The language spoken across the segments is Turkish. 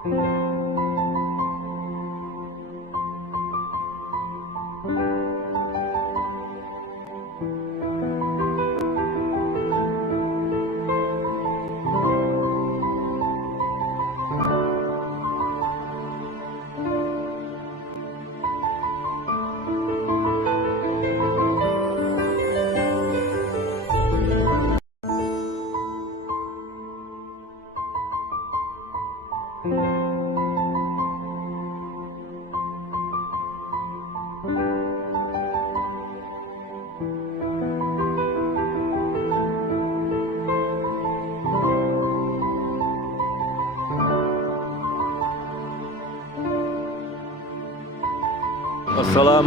Assalamu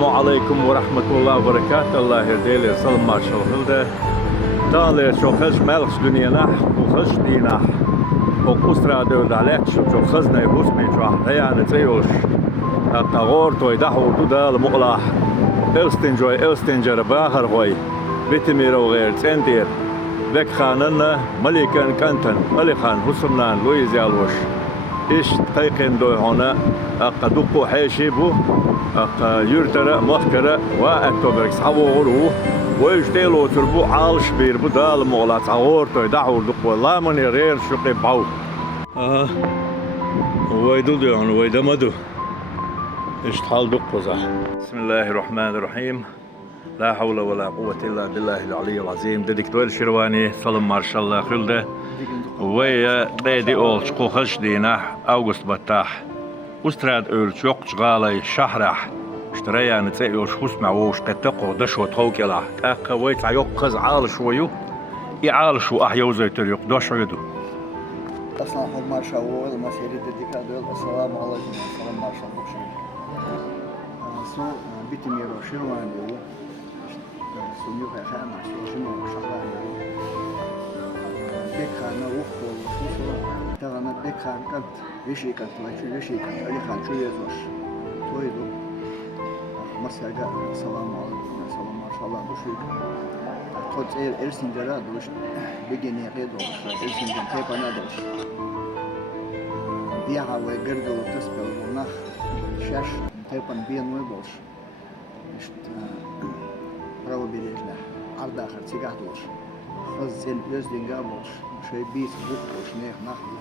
alaikum wa rahmatullahi wa barakatuh. Allah yerdeyler salım marşalhılda. Dağlar çok hız melks dünyana, bu hız dina. O kustra dövdalet çok hız ne husme çok hayane teyuş. Hatta ortoy dahu dal muqla. Elstencer bahar hoy. Bitimir o gayr sendir. Bek khanın malikan kantan, Malikan Husumnan Luiz Yalvoş. İş tayqin doyhona aqduqu hashibu يرترى مخكرة وأكتوبر صوروا ويجتلوا تربو عالش بير بدال مغلط عورتو يدعوا دقوا الله من يرير شقي باو ويدل ديون ويدمدو اشتحال دقوا صح. بسم الله الرحمن الرحيم. لا حول ولا قوة إلا بالله العلي العظيم. ديك دويل شرواني صلم مارشال الله خلده ويا ديدي أولش قوخش دينا أوغست بطاح أستراد أولش يقش غالي شهرح اشتريا نتسيوش خسمع وش قتقو دشو توكلا تاقا ويطلع يقز عالش ويو يعالش وأحيو زي تريق دشو يدو أصلا هم مارشا وول ما سيري ديكا دول السلام عليكم السلام مارشا بوشي سو بيتميرو شروان يو سو يوكا خاما شنو شغال بيكانا وقول شو تغنى بيكان كانت ريشي كانت ريشي كانت اللي خان شو يزوش تويدو مساجا السلام عليكم السلام ما شاء الله بوشي توت إرسنجرا دوش بيجيني قيدو إرسنجن تيبانا دوش ديها ويقرقل وتسبل ونخ شاش تيبان بين ويبولش راو بيريجنا عرض آخر تيقاه دوش خزين يزدين قابلش شوي بيس بوكوش نيخ نخل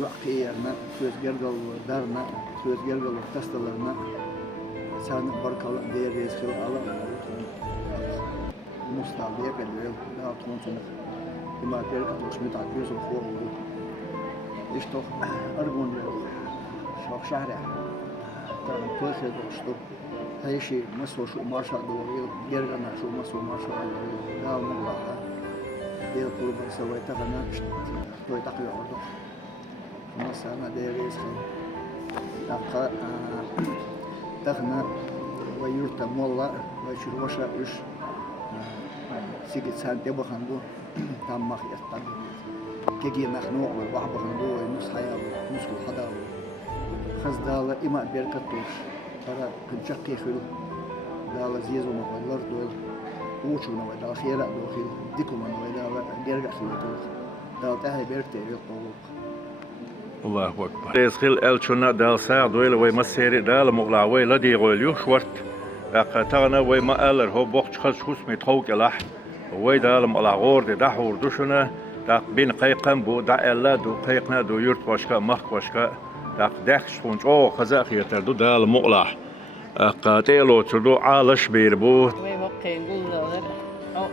وقيرنا سوز قرقل ودارنا سوز قرقل وتستلرنا سانق بركة دير ريسخل على مستعدية كالويل لا تونسنا إما بيركة وشميت عكيوز الخوة إشتوخ أرغون شوخ شهرة تانا توخي دوشتو هاي شي مسو شو مارشا دوريل جرغنا شو مسو مارشا دوريل لا مغلاها دير قلوبك سوي تغنى توي تقوي عرضو مسانا دير ريسخل تقا تغنى ويرتا مولا ويشير وشا إش سيجي سان تبغى خندو تام مخ يستان كيجي مخنوع والواحد خندو ونص حياة ونص الحدا خز دالا إما بيركتوش ترى كنشقي خير دالا زيزو مقدر دول وشونا ودالا خيرا دول خير ديكو من ودالا جرجع خير دول دالا تهي بيرتي يطلق الله أكبر. رزقل ألشنا دال ساعد ويل ويمسير دال مغلع ويل دي غول يشورت أقطعنا ويما ألر هو بوقت خلص خصمي تحوك لح ويدال مغلع غور دي دحور دوشنا داق بين قيقن بو دا ألا دو قيقنا دو يرت واشكا مخ واشكا داق داخش خونج أو خزاق يتردو دال مغلع قاتيلو تردو عالش بيربو ويوقي قول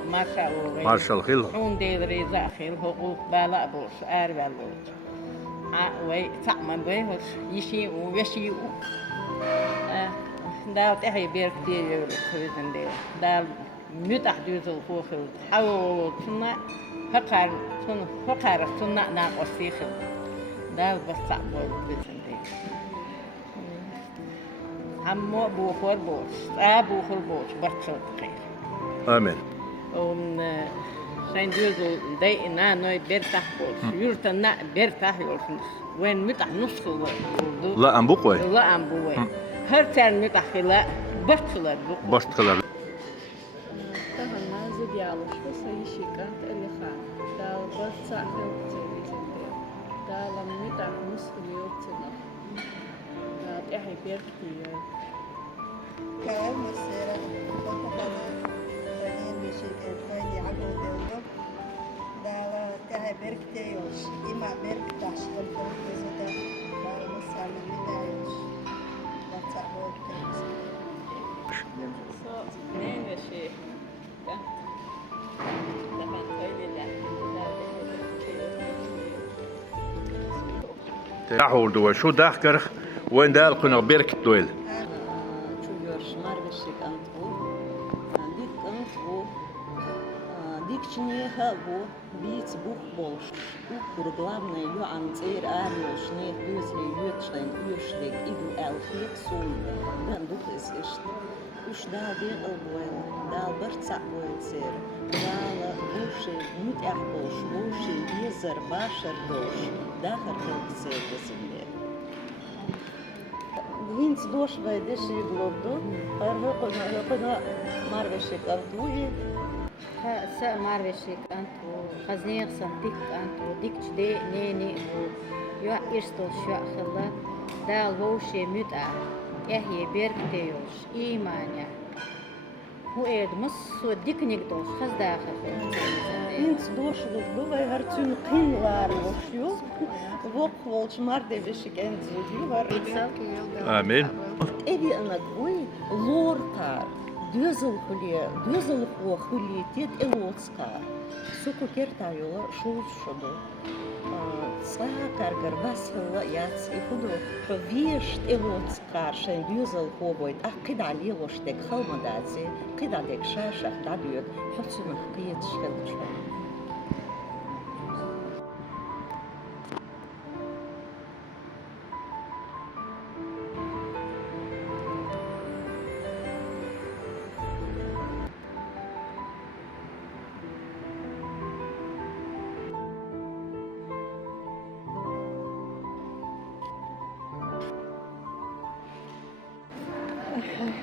مارشال خيل حون دير ريزا خيل حقوق بالا بوش أربع بوش وي تعمل بيهوش يشي ويشي دال تحي بيرك دير خوزن دير دال متح دوز الخوخ حاول تنا فقر تنا ناقصيخ دال بس تعمل بيزن دير عمو بوخور بوش بوخور بوش بطل خير آمين Zijn duurder die na nooit bertah wordt. Jurta na bertah wordt. Wen met aan ons geworden. لا أم بقوي لا aan boeien. Her term met achila bartgelar. باشتغل تهنا زد يالش وسيشي كانت اللي خان دال بس ساحل تسوي زندير دالم متع مسلم يوتنا تحي بيرتي كلام مسيرة فنين بشكل فايدي عقل دولو دالا تاعي بركتيوش إما بركتاش قلتو بزدا دالا مسالة متاعيوش لا تعبوك تنسي نين شيء لما تقولي لا تحول دو شو داخكر وين دال قنا بيرك دويل чуешь марвешик антву дик антву дик чинеха бить бух больш укур главное ю анцер армош не дюзли ютшлен юшлик иду элфик сун дан дух ist уж дал бегал бойл дал барца бойлцер дала буши мут ахбош буши езер башер дош дахар кылцер десинде Vinci došli vai deši glodu, ar hoqna marvešik avduji. سا مارشيك أنتو خزنيق سنتيك أنتو ديك جدي نيني يو إرستو شو خلا دال ووشي متع يهي بيركتيوش إيمانيا هو إيد مصو ديك نيكدوش خز داخل Vinci došli vai harcun qin varmoš jo. Vok volč marvešik entzudju var. آمين Evi anak ui lortar. Düzel xuli tet elotskar. Suku kertayola şoğuz şodu. Tsakar vasıla yats ihudu. Viest elotskar şen düzel xoboyt. Qida liloştek xalmadazi. Qida dek şaşaq dadiyok. Hotsunaq qiyet şkelço.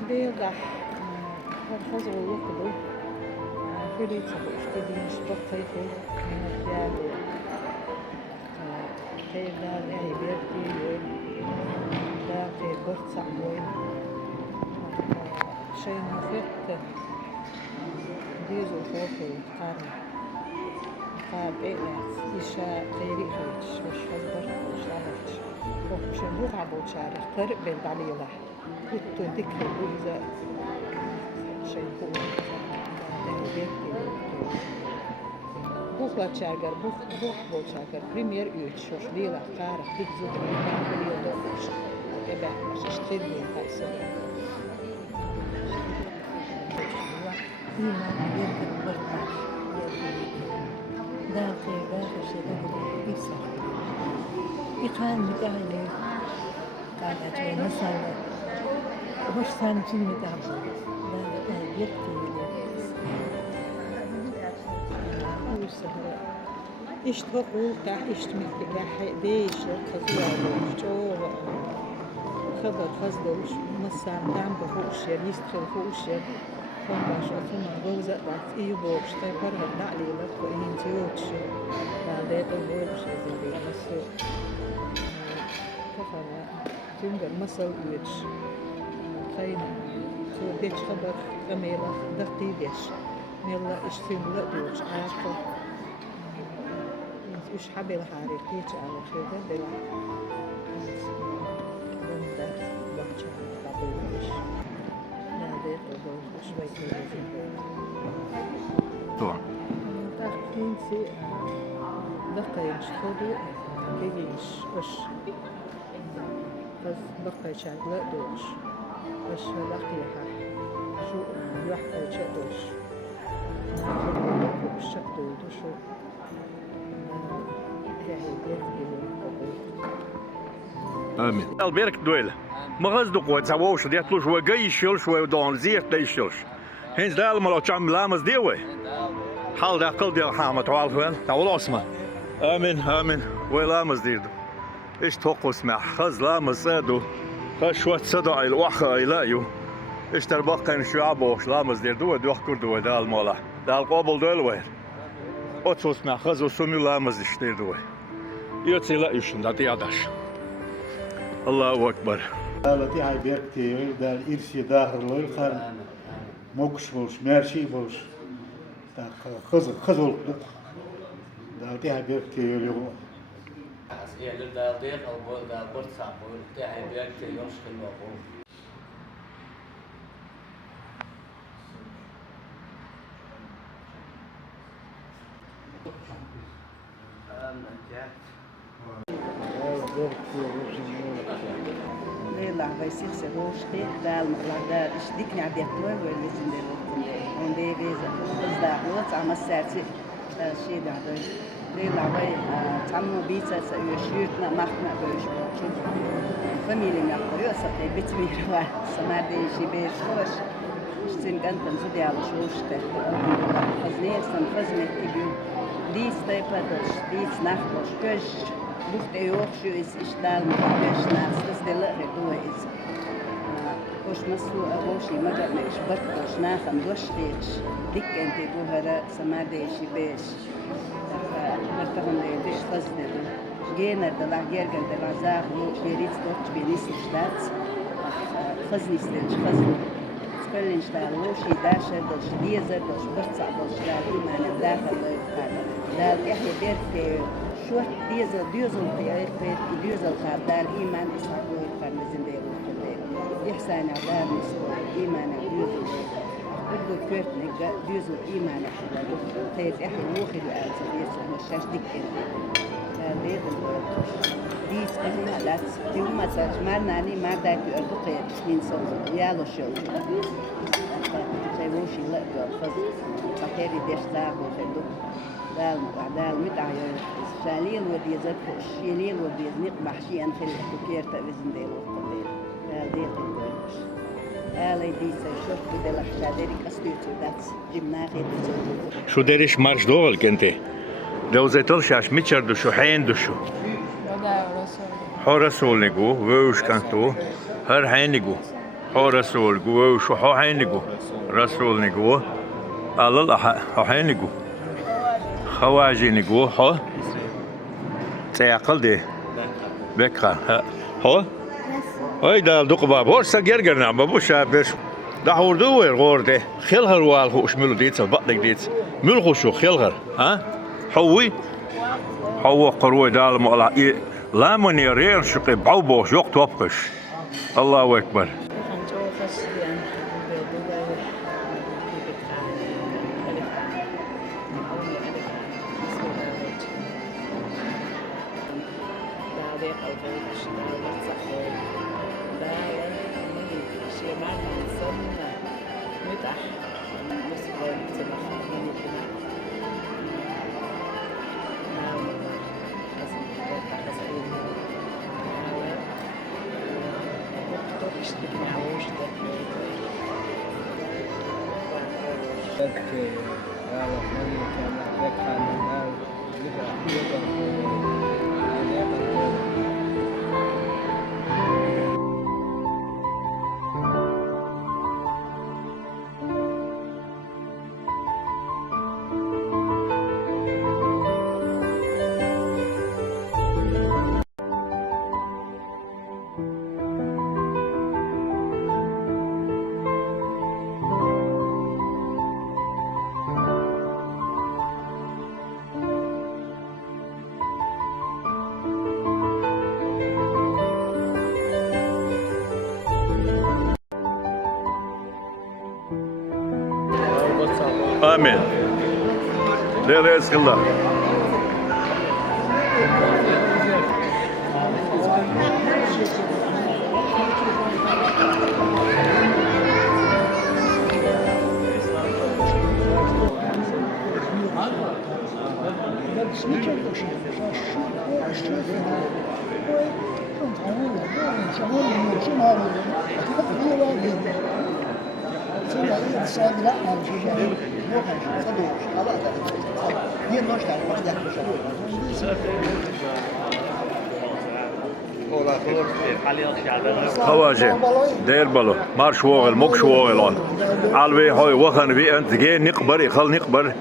بيرجع الحزن والوقت في ليت اشتدي مش بطيفه من الديار خير دار اهي بيرتي وين دار في برتسع وين شيء مفيد ديزو فوقي قارن قارن ايه إشاء تيري خيش مش هزبر مش عارفش وشنبوغ عبو شارع طرق بيرد عليه لح كنت ذكر إذا شيء هو Buhla čagar, buh čagar, primjer uč, lila kara, dik zudri, lila dobuš, ebe, šeštirni, kaj se. إما يركب برتاش داخل شيء يسر يقال متعلي قال أجوي مثلا وش ثاني شيء متعب لا يكفي إشت هقول تاع إشت متجح ديش خزوع شو خبر خزدوش مسا دام بهوش يستخل هوش فما باش ثم جوزة بعد إيبوش تبر هالنعلي لك وإن زيوتش بعدين أولش زي بس كفنا تنقل مسل ويتش خينا سو ديش خبر كميلة دقي ديش ميلا اشتين لا دوش عاقل مش حابة الحارق تيجي على كذا بلا بندا وقتها قبلش نادر وبوش شوي كذا طبعا تحكين سي دقيش خدو تيجيش وش بس بقى شغلة دوش وش دقيقة شو يحكي شدوش ناخذ الشكل دوشو آمين البيرك دويل ما غزدق وتسووش ديت لوش وجيشلش ودون زيت ليشلش هنز دال ملو شام لامز ديوي حال دا قل ديال حامت والفل تعال اسمع آمين ولامز ديردو إيش توقس مع خز لامز صدو خشوت صدع الوحى إلايو إيش تربقين شعبوش لامز ديردو ودوح كردو دال مولا دال قبل دول وين أتوس مع خز وسمي لامز ديردو يوتي لا يشن داتي عداش. الله أكبر. التي هاي بيرتي دار إرسي داخل الخال موكش بولش مارشي بولش خزل دالتي هاي بيرتي اليوم هي للدقيق أو برصع بتاعي بيكتي يمشي الوقوف. Leila vai ser se roste dal maglar is dik na biat loy loy lisin de onde veza biz da lot ama serti şey da Leila vai tammo bitsa sa yüşürtna machtna böyş çünkü familien yapıyor sa te bitmir var samade işi bir hoş için gantan su dial şoşte faznesan faznet gibi dies tepados dies nachtos köş buchte yok şu işler mübaş nas de la redois hoş masu aboşi maga meş battos nahan doşteç dikkente bu hara samade işi beş مرتهم ليش فزنه جينا دلع جرجل دلع زاغ لو شريت دوتش بينيس شتات خزني ستنش خزن تكلن شتال لو شي داشر دوش ديزر دوش برصع دوش لا إيمان داخل لا يحيى بيرت شو ديزر ديزل بيرت ديزل قاب دار إيمان إسحاق لو يقارن زندير إحسان عدار مسكو إيمان ديزل بدو كرت نجا ديزو إيمان حلا تيز إحنا موخي الآن سبيسو مشاش دكتين بيض الوقت ديس كهنا لاتس يوم ما ساج مارناني مار دايتو أردو قيد من صوت يالو شو سيبوشي لا بيوفز فكيري ديش زاقو فردو دال متعيو شاليل وديزت شيليل وديز نقبح شي أنخل كوكير تأوزن ديلو قبيل دال ديت الوقت Ali dice شوف de la șaderic astuciu dați gimnazie de شو داريش مارش دوغل كنتي لو زيتل شاش ميتشر دوشو حين دوشو حو رسول نيجو ووش كانتو هر حين نيجو حو رسول جو ووش حو حين نيجو رسول نيجو الله حو حين نيجو خواجي نيجو حو تعقل دي بكرة حو هاي دا دقبا بورسا جرجرنا بابوش بس دا هوردوير غورده خيلهر والهو اشملو ديتس بطلق ديتس ملخو شو خيلهر ها حوي حو قروي دال مقلا لا من يرين شقي بعوبوش يوق توبقش الله اكبر آمين لا رزق الله Olá. خواجه دير بالو مارش وغل مكش وغلون علوي هاي وخن بي انت جاي نقبر يخل نقبر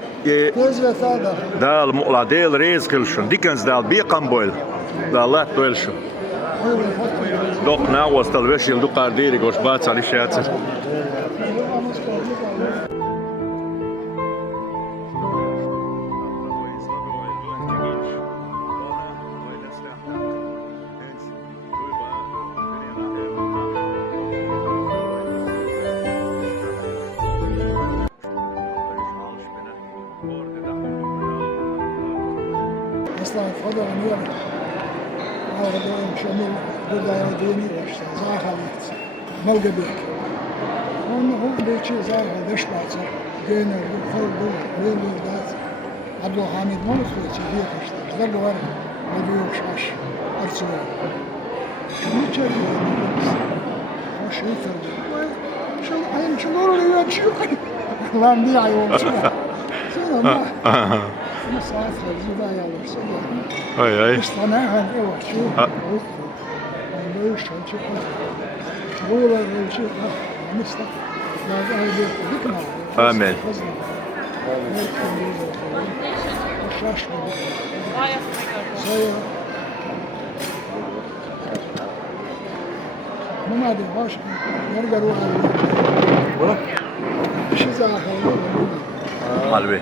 دال مقلا ديل ريز كلشن ديكنز دال بي قنبويل دال لا تويلشن دوق ناوس تلوشيل دو قارديري gosh باц علي شاتر اصلا فضل نور هذا شنو بدأ يديني زاهلت ملقى بيك هو بيجي زاهل دش بعصر جينا الخل دول بين الناس عبد الحميد ما مسوي شيء كشت زرق ورق بدو شاش أرسل شنو تجري وش يفرق شو عين شنو اللي يمشي لا نبيع يوم شو ما مسافر زبايا وسيا اي اصطناعها ايوه شو ليش شو قول شو مستقبل ما قاعد ذكرى امين ما ادري واش نرجع نروح شو زاخر قلبي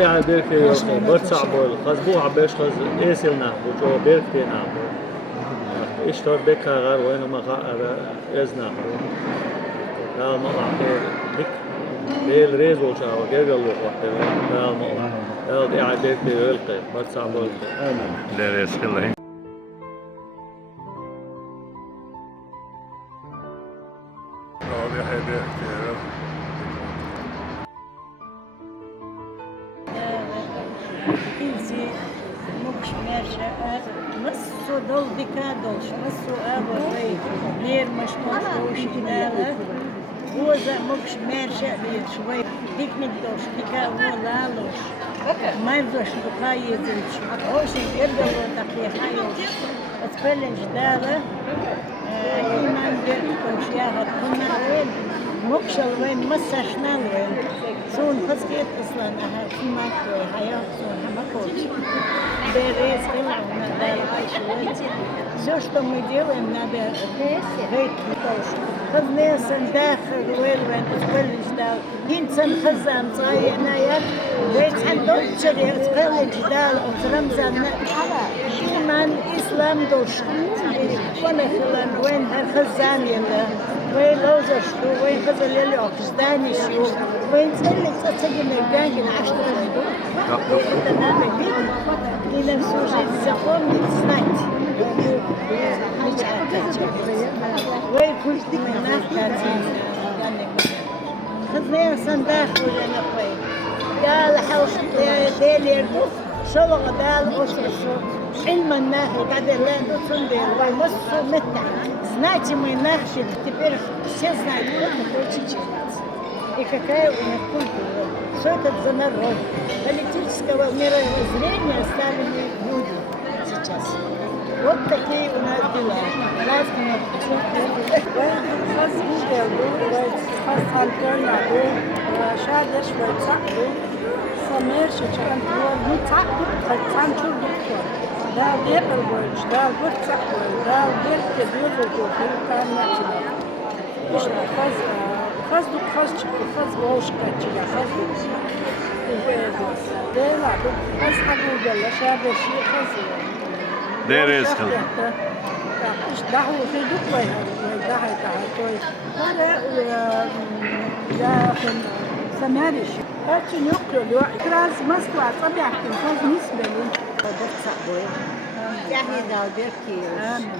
يعني بيركي برتسع بول خزبوع عباش خز إيسلنا وجو بيركتنا إشتر بكا غير وين ما غير إزنا لا ما أعطي بك بيل ريز وشاو جيب يلو وقت لا ما لا يعني بيركي يلقي برتسع بول لا ريز كله مش ماشي مسو دول بكادوش مسو أبو ري نير مش مش ناله هو زي مش ماشي بيشوي ديك ندوش ديكا ولالوش ما يدوش بقاية زيش هوش يبدأ وتقي حيوش أتفلج داله إيمان بيرتوش يا هتكون وين مكشل وين مسشنا وين سون خسكيت أصلاً أهل كمات حياة سون همكوش بريز طلع من دار عايش زوج تم يديرون نبي بيت بتوش خذ ناس داخل وين تفلج دار ينسن خزان صايع نايا بيت عندهم تشري تفلج دار وترمزان إيمان إسلام دوش وانا خلان وين هالخزان يلا وين لوزش وين خزل يلي أكسداني شو وين تسلك تسجل الجانج العشرة إلى سوجي زخون نتسنات وين كل دي من ناحية خذني صندوق ولا نقوي قال حوش ديل يردوف شلغ دال أسرسو علما ناحية قاعد لا نتصندل ويمسو متع знайте мы наши теперь все знают кто такой чеченец и какая у них культура, что это за народ. Политического мировоззрения стали люди сейчас. Вот такие у нас дела. Разные ده غير البرج ده برتع ده غير كبير وكان نحن مش خاص خاص بوش كتير خاص ده لا خاص حاجة ولا شاب شيء خاص ده رزق مش ده هو في دكتور ده هيتعطي هذا ده سمارش هاتي نقول كراز مسكوا طبيعة خاص نسبة له برتع بوي يعني دا بيركي آمين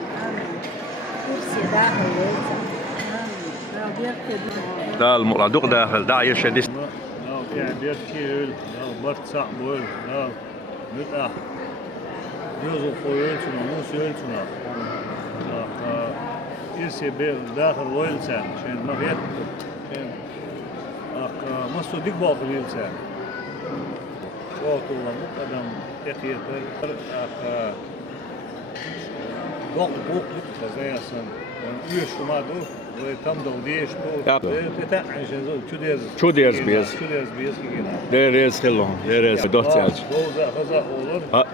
كرسي داخل ويسع آمين دا بيركي دا المرادوق داخل دا يشديس يعني بيركي برتع بول متأ يوزو خويلتنا موس يلتنا إرسي بيل داخل ويلسان شين ما غير شين مصو ديك باخر يلسان وقت الله مقدم تخير Bok kazayasın. Üye şuma do. Ve tam da udiyeş do. Ja. Eta aşağıda çudez. Çudez biz. Çudez biz ki. Deres khilon. Deres dohtiyaj. Doza haza olur. Ha.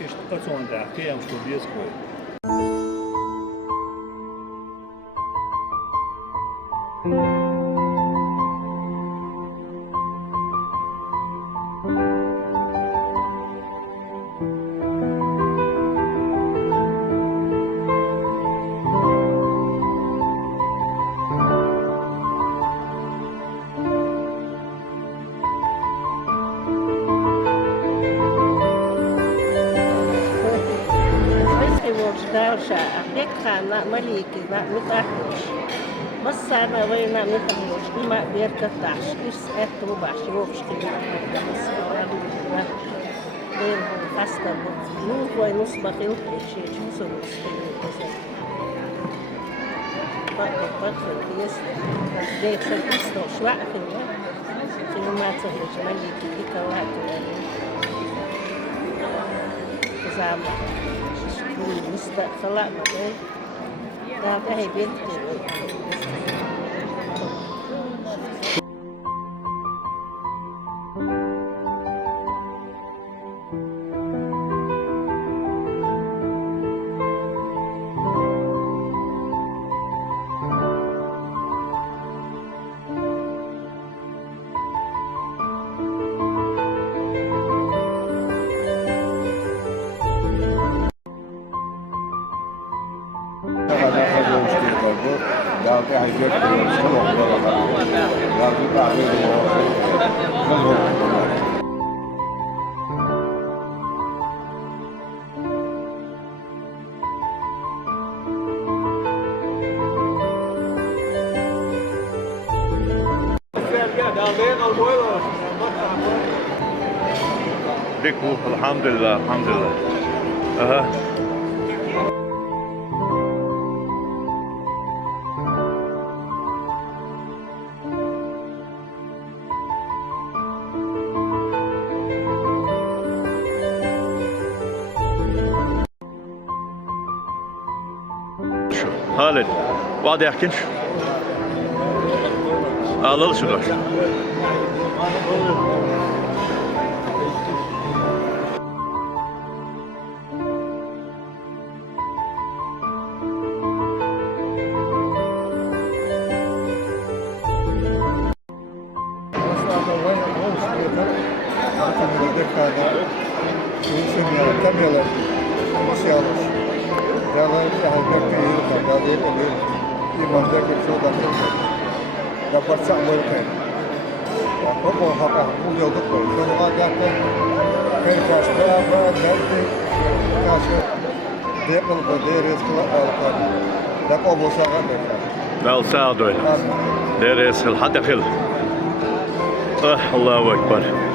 İşte kaç onda kıyam şu biz koy. داوشا أحيك خانا مليكي ما متأخرش بس أنا وينا متأخرش إما بيركب تعش إيش سأتو بعشروش كده بس أنا غير خاصة نور هو نص بخيل شيء شو سويس كده بقى بيس ديك سكستو شوع كده كده ما تهرج مليكي كواكب زعما مستقبلا بعدين ده هي بنتي ديكو الحمد لله الحمد لله. اها. خالد بعد يحكيش ağlalı şu kaç. dapat sak boleh. Apa pun hak aku juga tu. Kalau ada kerja apa nanti kasih dia kalau berdiri sekolah alkan. Tak apa sangat mereka. لا ساعدوا دارس حتى خل الله أكبر.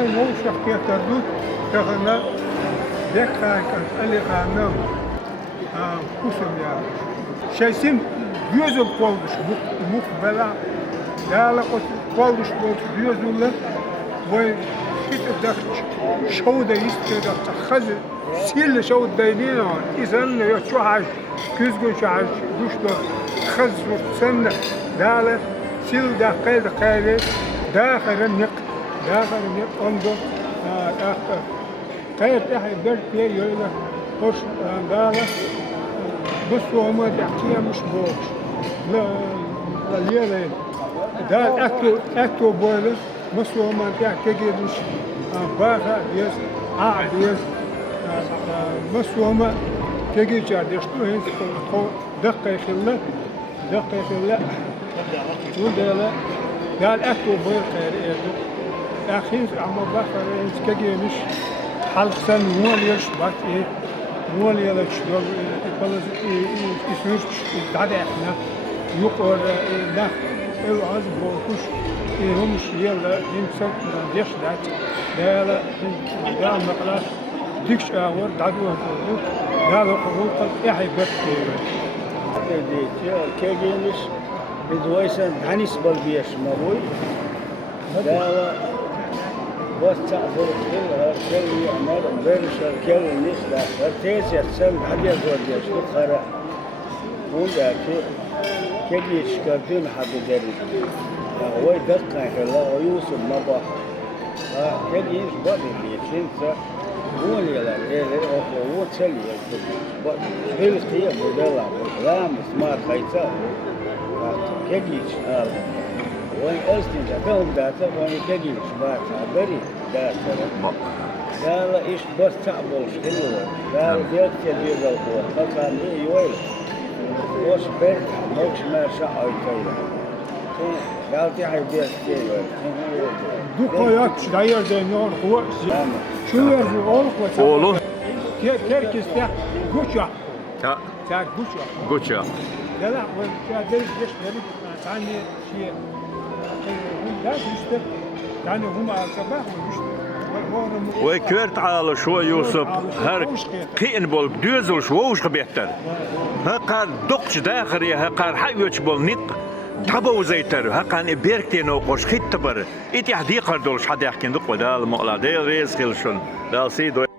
وين هو شخصية تردود تغنى ذكرى اللي قاموا كسم يعني شايسين بيوزل قولش مقبلة لا لقط قولش بيوزل وين شيت الدخل شودة يستيقظ تخزن سيل شود داينين إذا يشوحش كيزقون شوحش دوش خز سنة دالة سيل داخل داخل النق انظر قيد احد برد يلا وش دالة بس هو ما تحكيها مش بوش لا ليلة دال اكتو بويلس بس هو ما تحكي مش باخا ديس ديس بس هو ما تجي جاد يشتوه دقة خلة ودالة قال أكتب بير خير إيدو أخير عم بفر إنسكجي مش حلق سن موليش بات إيه موليش دول بلز يسويش تعدي إحنا يقول نخ العز بوكش همش يلا إنسان ديش دات دالا دال مقلاش ديكش أور دعوة فوق دالا قبول قد إحي بكتير كجي مش بدويسن هنيس بالبيش مروي داوا وستعبر كلها كل يعمل برشر كل الناس لا تيجي تسمى حاجة زوجة شو خرا ولا كي شكرتين حد جري هو يدقق كلا ويوصل مباح كي يش بدي بيشينسا هو اللي لا هو تسلي بالقية بدلا بالغام اسمه خيسا كجيش وين أصلي جاتهم داتا وين كجيش بات بري داتا لا إيش بس تعبوش حلوة لا بيت كبير القوة فكان يويل وش بيت موش ما شاء يطير قال تحي بيت كيلو دوقايات شراير دينار هو شو يرجعون Oğlu? Kerkis de Guça. Ha, Ter Guça. Guça. لا لا وكادر ليش غريب ثاني شيء هم لا يشتغل ثاني هم على الصباح ويشتغل وكرت على شو يوسف هر كين بول دوزل شوش خبيتر هقار دقش داخل يا هقار حيوش بول نق تبو زيتر هقان بيركتين وقش خيتبر إتي حديقة دولش حد يحكي دق ودال مقلا ديل ريز خلشون دال سيدو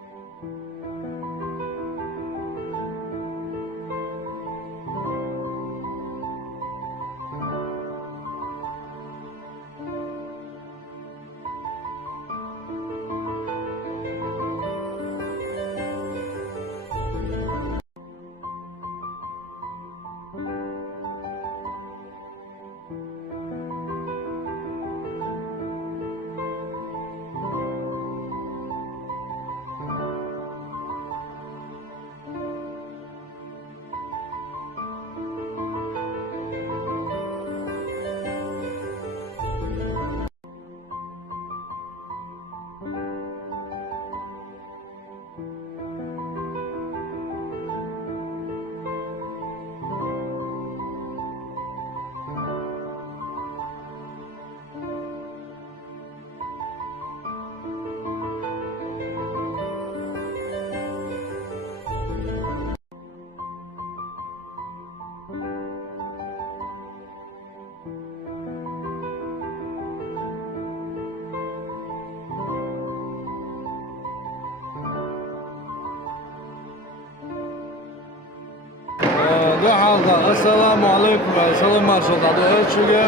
السلام عليكم سلام مارشال دادو ارشوگه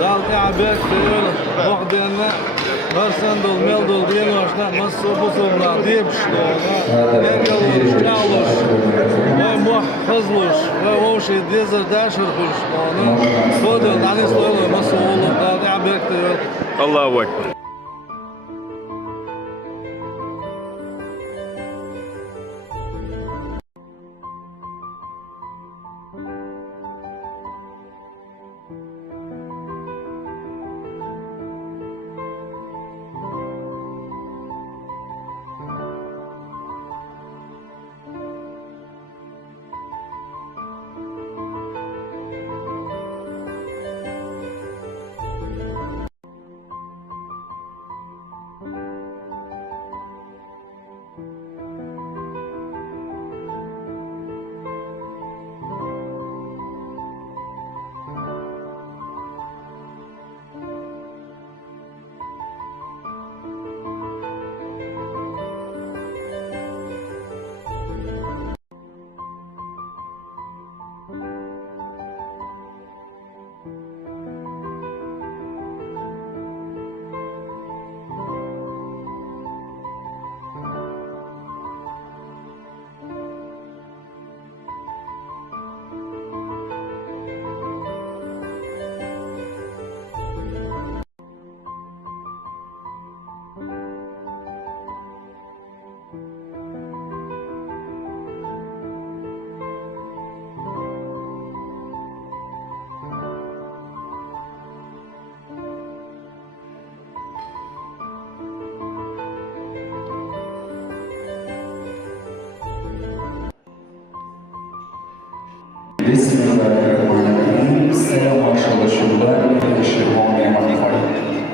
دال اعباك تيل وقدنا مرسن دول ميل دول دين واشنا مصر بصرنا ديبش دونا ينقلوش نالوش ومح خزلوش ووشي ديزر داشر خلش دونا فودل دانيس لولو مصر ولو دال اعباك تيل الله أكبر.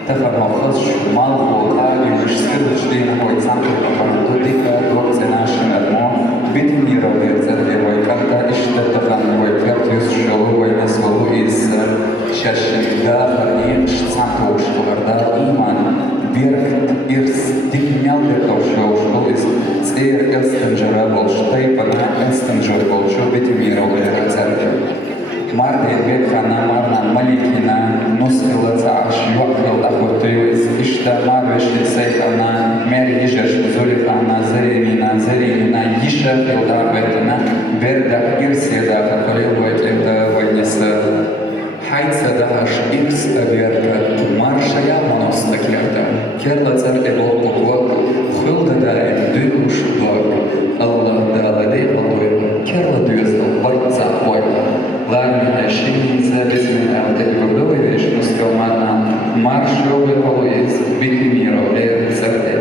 تفهم خص مال وقاعد مش سكرت شدين هو يسامح فهمتو ديكا دوك زناش المو بيت ميرو بيرزت هو يكتا اشتت فهم هو يكتيوس شو هو ينسوه إيس شاشن دا فرنين شتسامحو وشتوغر دا إيمان بيرفت إرس ديك ميال بيرتو شو إيس سير استنجرا bolştay bana استنجر bolşu بيت ميرو بيرزت Marta Gretchana, Marna Malikina, Nusfilata, Švokvilda, Kurtujus, Išta, Marvešli, Seikana, Meri Ižeš, Zulifana, Zarinina, Iša, Filda, Vetina, Verda, Irsida, Kakolilvojt, Linda, Vainisa, Haitsa, Dahaš, Irs, Verda, Marša, Jamonosta, Kerta, Kerla, Cerke, Volko, Kvok, Hulda, Daim, Duyuš, Dog, Allah, Daladei, Aldoy, Kerla, Duyusel, Vaitsa, Voila, Ладно, шли бесми гордовый вещь, но скромно маршовый полуез, битимировали церкви.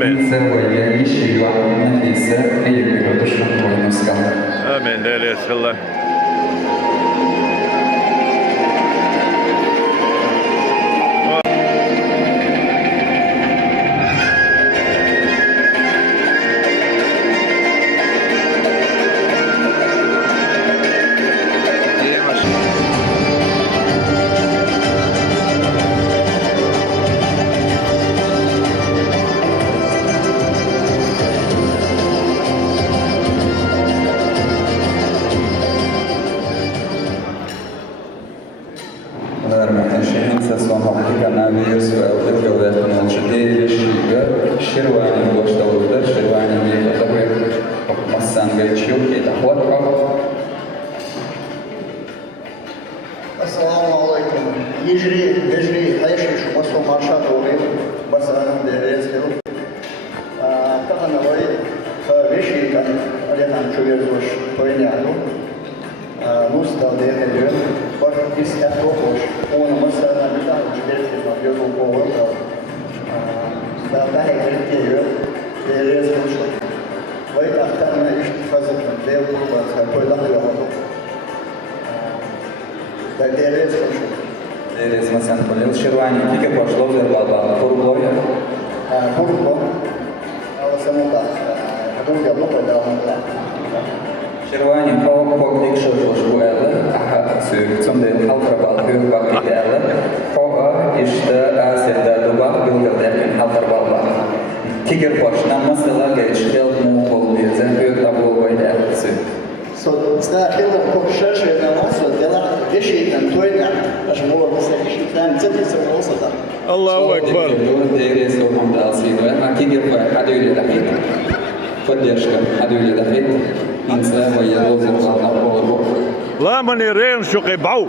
Amen. Amen. Değerli Resulullah. Assalamu alaikum. Hijri hayşiş baso marşat olayım. Basanın değerli skill. Tahanavay veşi kan alihan çöğüzüş toynadı. Mustal değerli. Bak biz etkoş. Onu mesela bir tane çöğüzüş yazılı koyuyor. Daha heyetiyor. Değerli skill. Vay tahtanına işte fazla değerli kurban. Toyladı. Değeriz mesela Polil Şirvani tike pošlo zerbalba Kurubloja. Kurublo. Ale samo da. Druga lupa da on da. Şirvani kok dikşo joşbu elle. Aha sür zum den haltrabal hörbal ide elle. Koa işte asirda duba bilgerden haltrabal var. Tiger poşna mesela geçkel mu kol diye hörbal boyda sür. So الله أكبر. لا منيرين شو قبعو.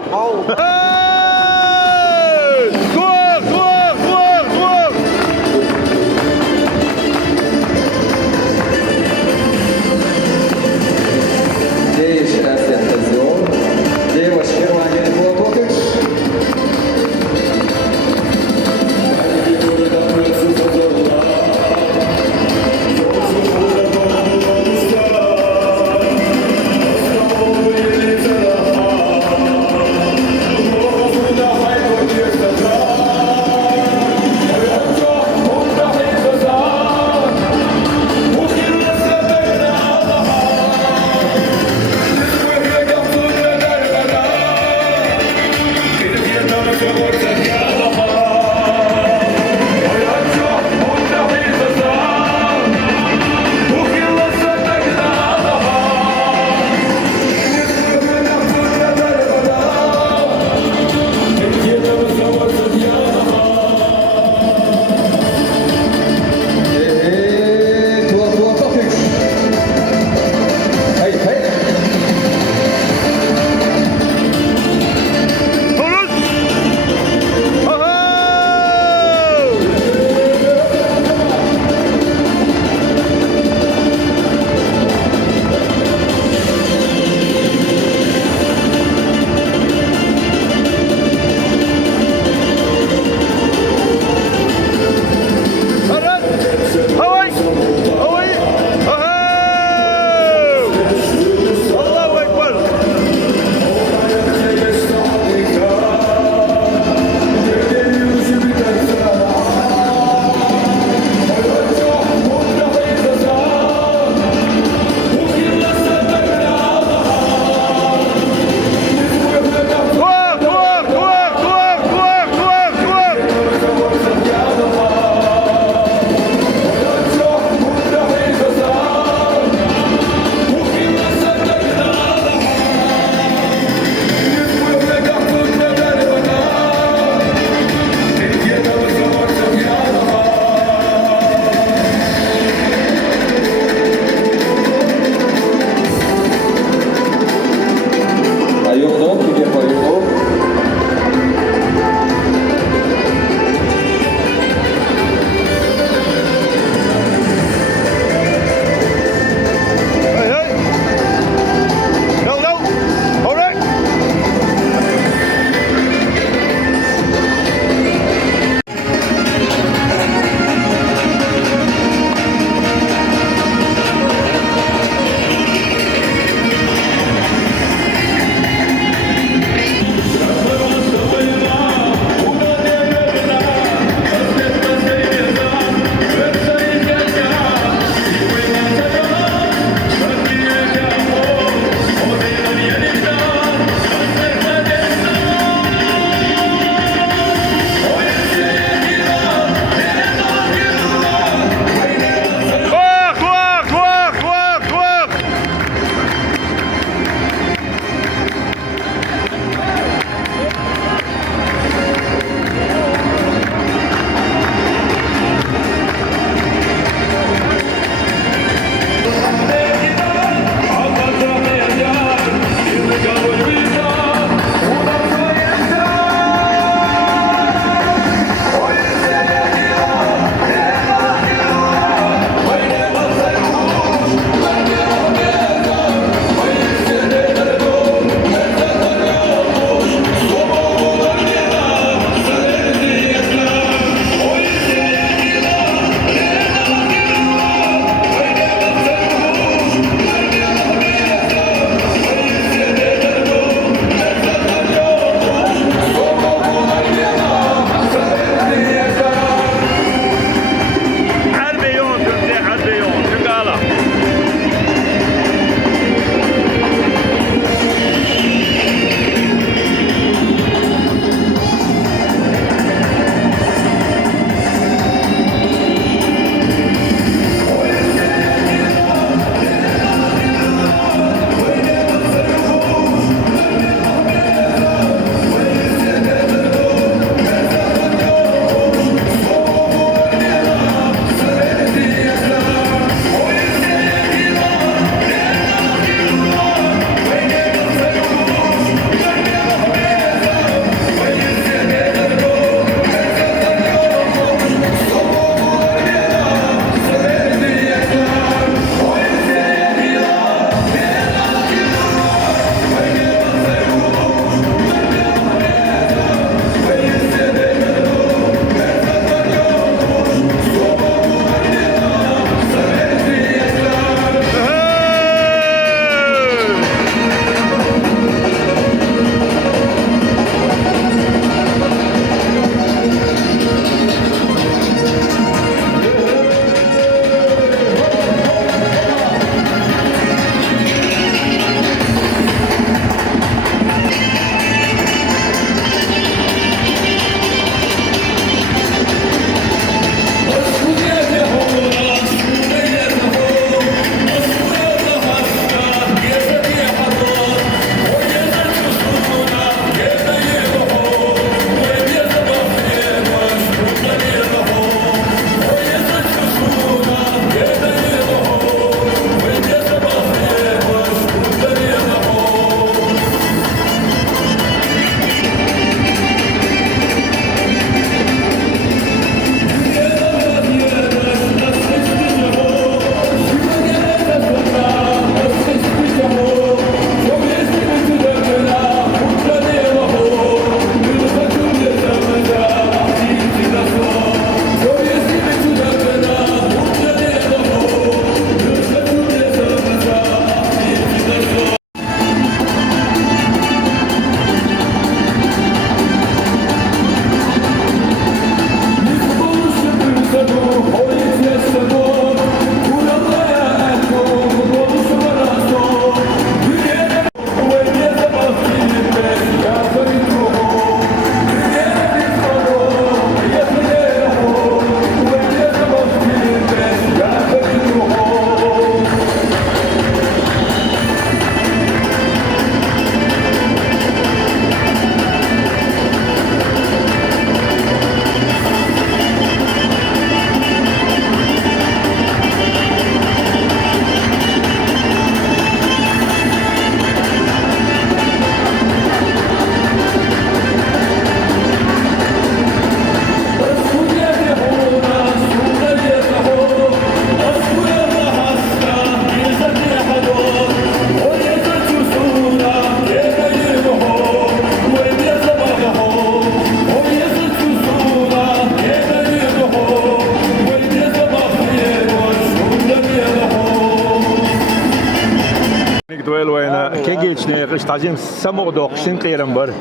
استعجم سمو دوق شنقيرن بر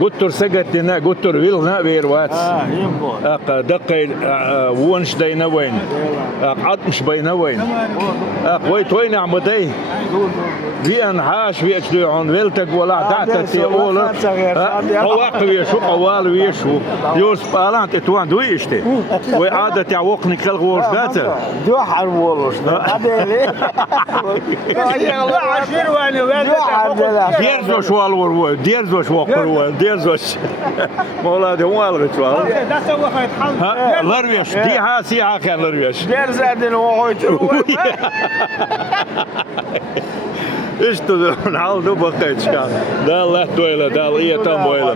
قطر سجتنا قطر ويلنا بيروات دقي وونش دينا وين عطش بينا وين ويت وين عمدي في انحاش في اجدو عن ويلتك ولا دعتتي اولا قواق ويشو قوال ويشو يوس بالانت توان دويشتي وعادة عوقني كل غورش داتا دو حرولوش ديرزوش والور ديرزوش وقروا ديرزوش مولادي والغت وال لرويش دي ها سيعة كان لرويش ديرزادن وغويت ايش تدرون عالدو بقيتش كان دال لا تويلة دال ايه تامويلة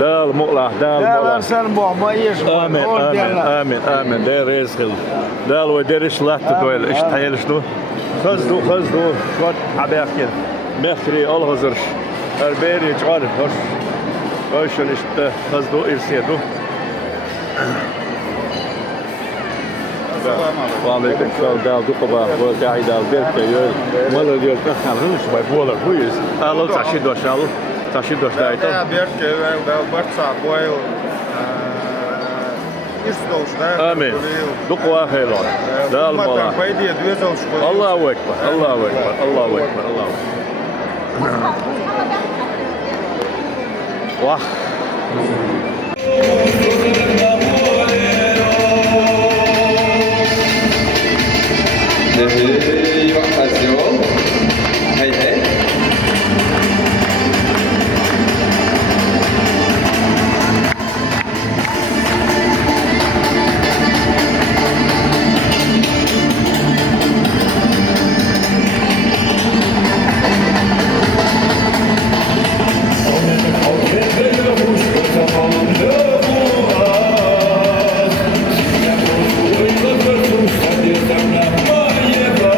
دال مقلع دال مقلع امين امين امين امين دير يسخل دال وديرش لا تويلة ايش تحيلش دو خزدو شوات عباك كده مخري الغزرش البيري جعل هش اشت خزدو ارسيدو وعليكم السلام دال دقبا وقاعد دال بيرك يول ولا ديال كخال غلش باي بولا كويس قالوا تعشيد وشال تعشيد وش دايتو يا بيرك دال برصع بويل امين دقوا خيلون دال مالا الله اكبر الله اكبر الله اكبر الله اكبر واه Yeah.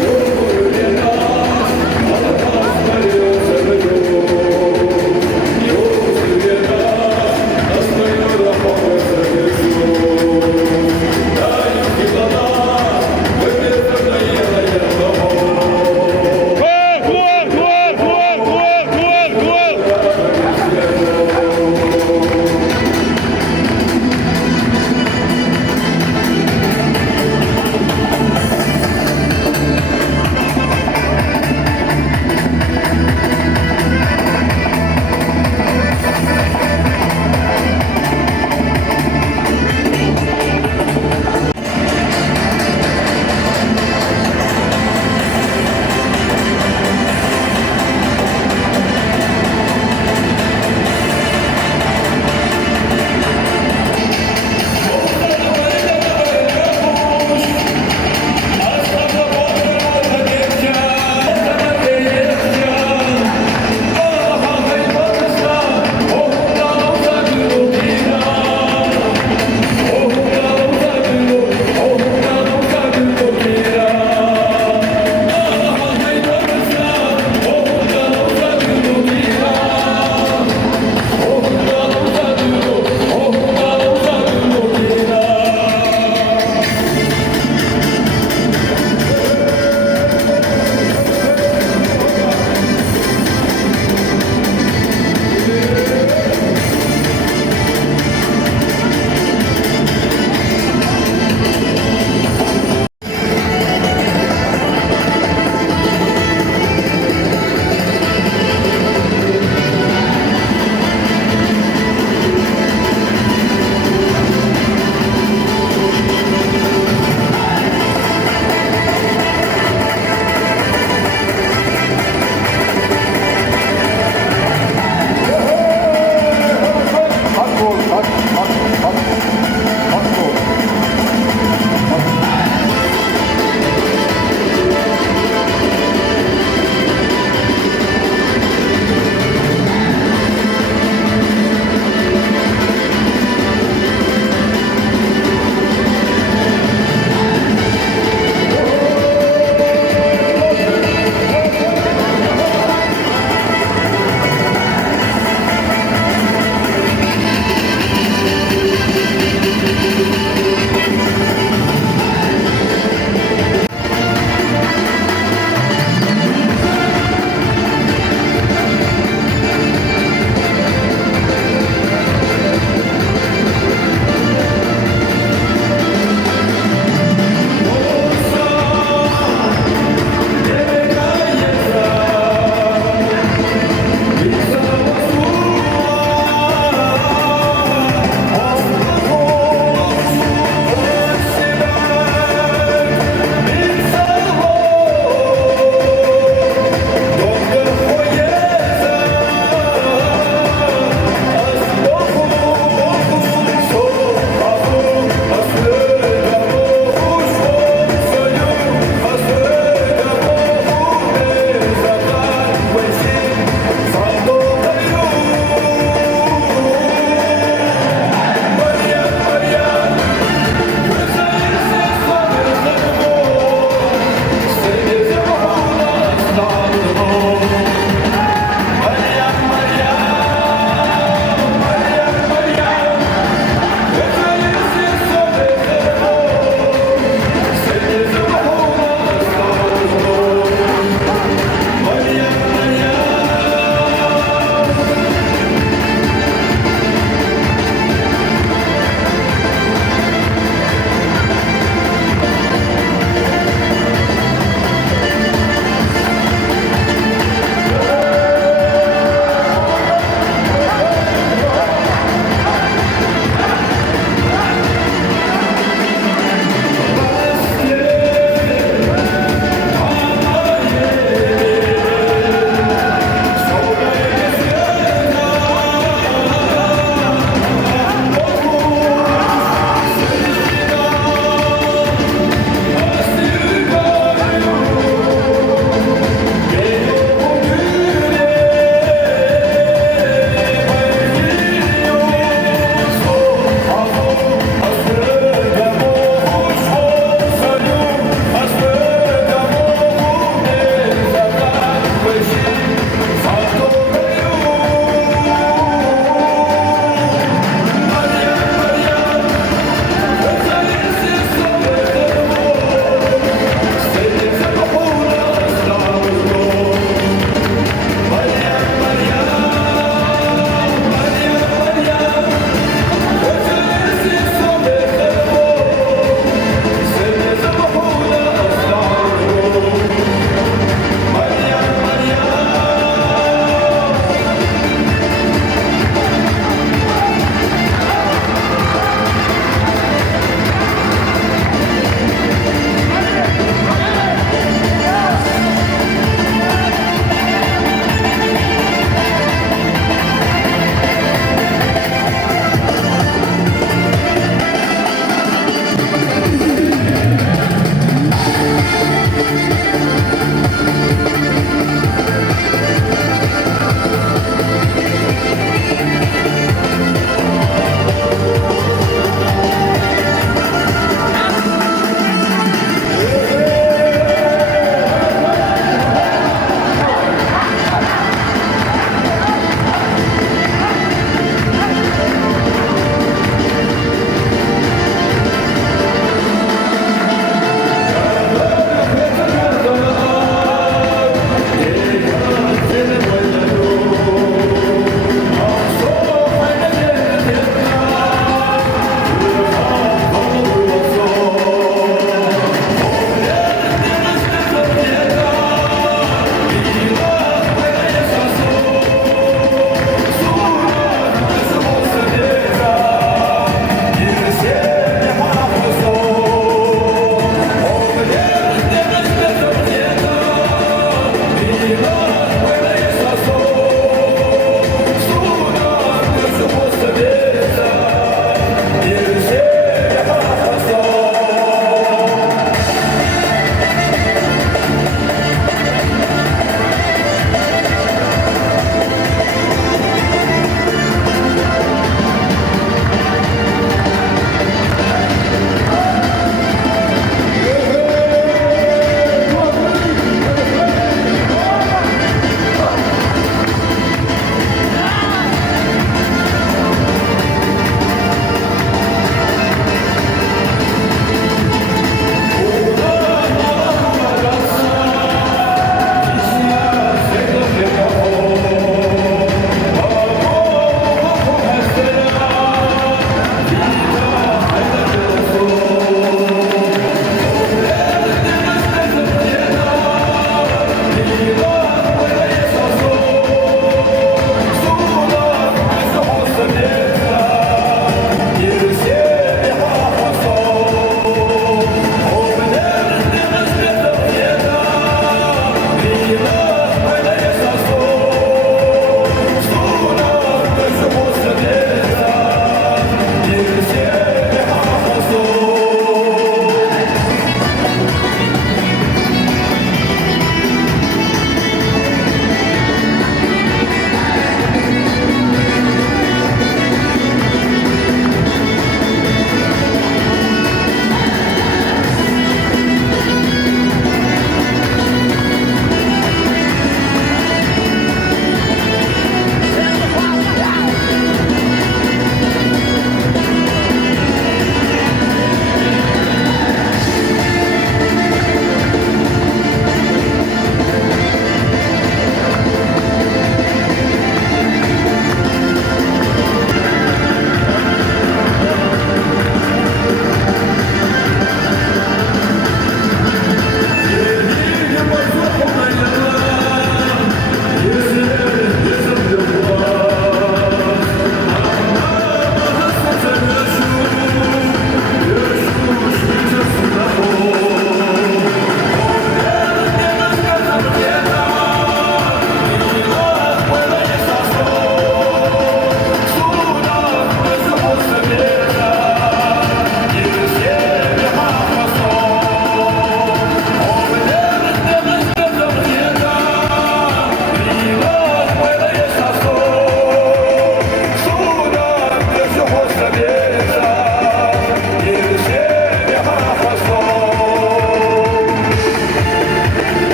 Yeah.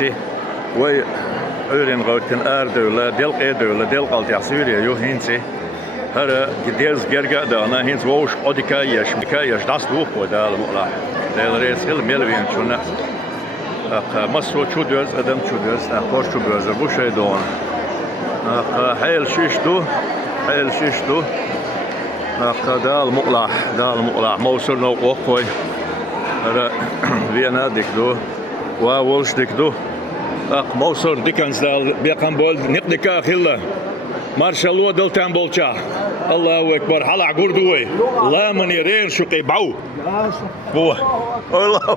هينسي وي أورين غوتن أردولا دلق إدولا دلق التي سوريا يو هينسي هذا جديز جرجع ده أنا هينس ووش أديكايش داس دوق وده المقلع ده الرئيس هل ميلوين شونا مصر شودرز أدم شودرز أخوش شودرز بوشة دون حيل شيشتو ده المقلع موصل نو أخوي هذا فينا ديكدو وولش ديكدو موصل ديكنز دال بيقام بول نقدك خلا مارشال الله دل تامبولشا الله أكبر حلا قردوي لا من يرين شقي باو الله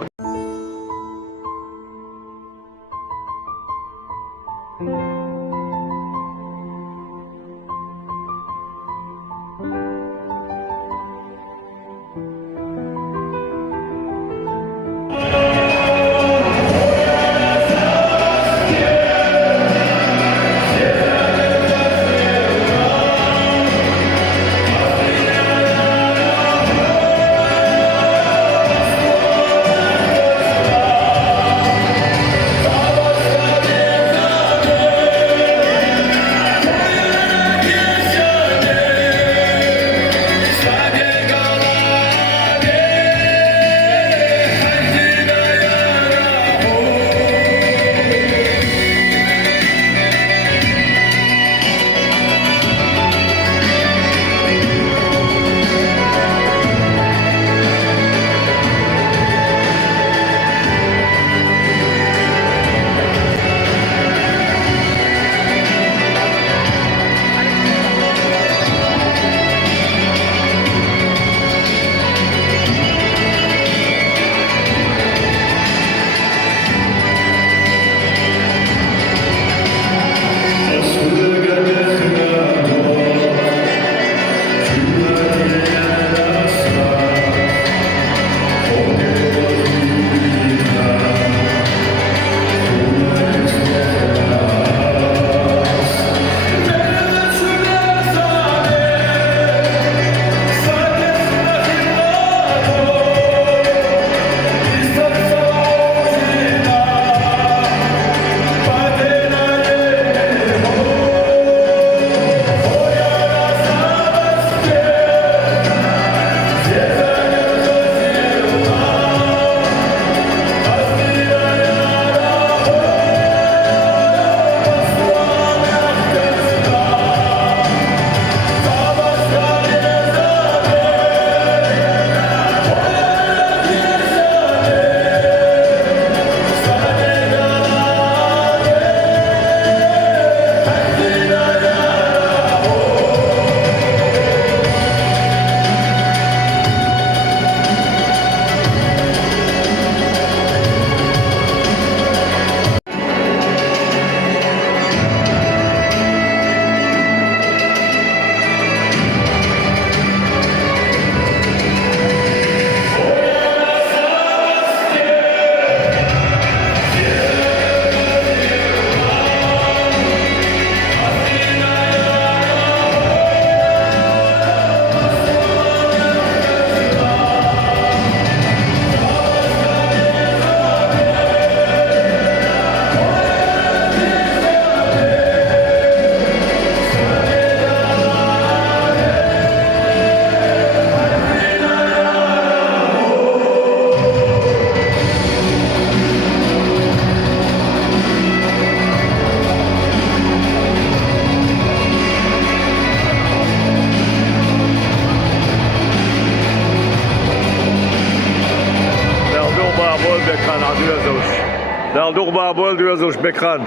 دالدوق بابول دوزوش بكخان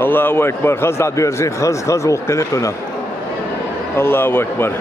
الله أكبر خز دوزين خز وقلقنا الله أكبر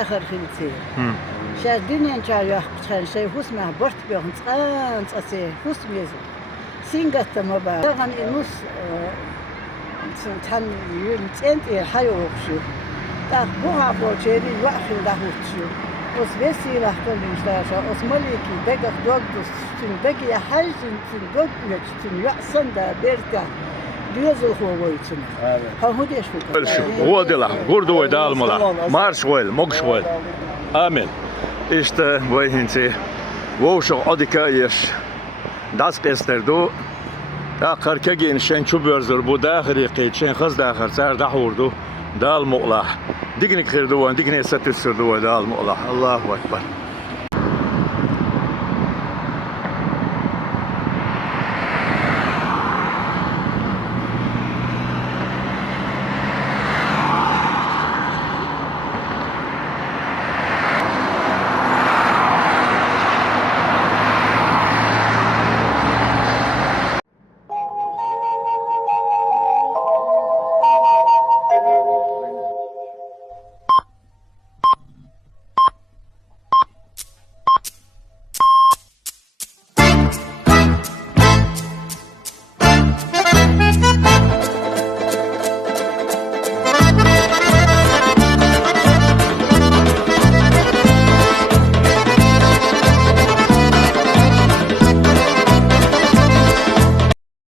داخل خلتي شادين جاي يحكي شيء حسمه برت بيهم أسي حسم يزو سينجت ما بعد غن النص تن أنت حيوشي ده بوها بوشيري وأخي ده وشيو os vesila kölün stajı os maliki begak dogdus tün begi halsin tün dogmet tün yasan da berta diyazul hovoytun ha hudeş هو دلا غردو دال ملا مارش ويل موكش ويل آمين işte ويهنتي ووشو أديكا يش داس قستردو تا قركا جينشن چوبرزر بو داخري قيتشن خز داخر سر دحوردو دال مقلا ديكني خيردو ديكني ستسردو دال مقلا الله أكبر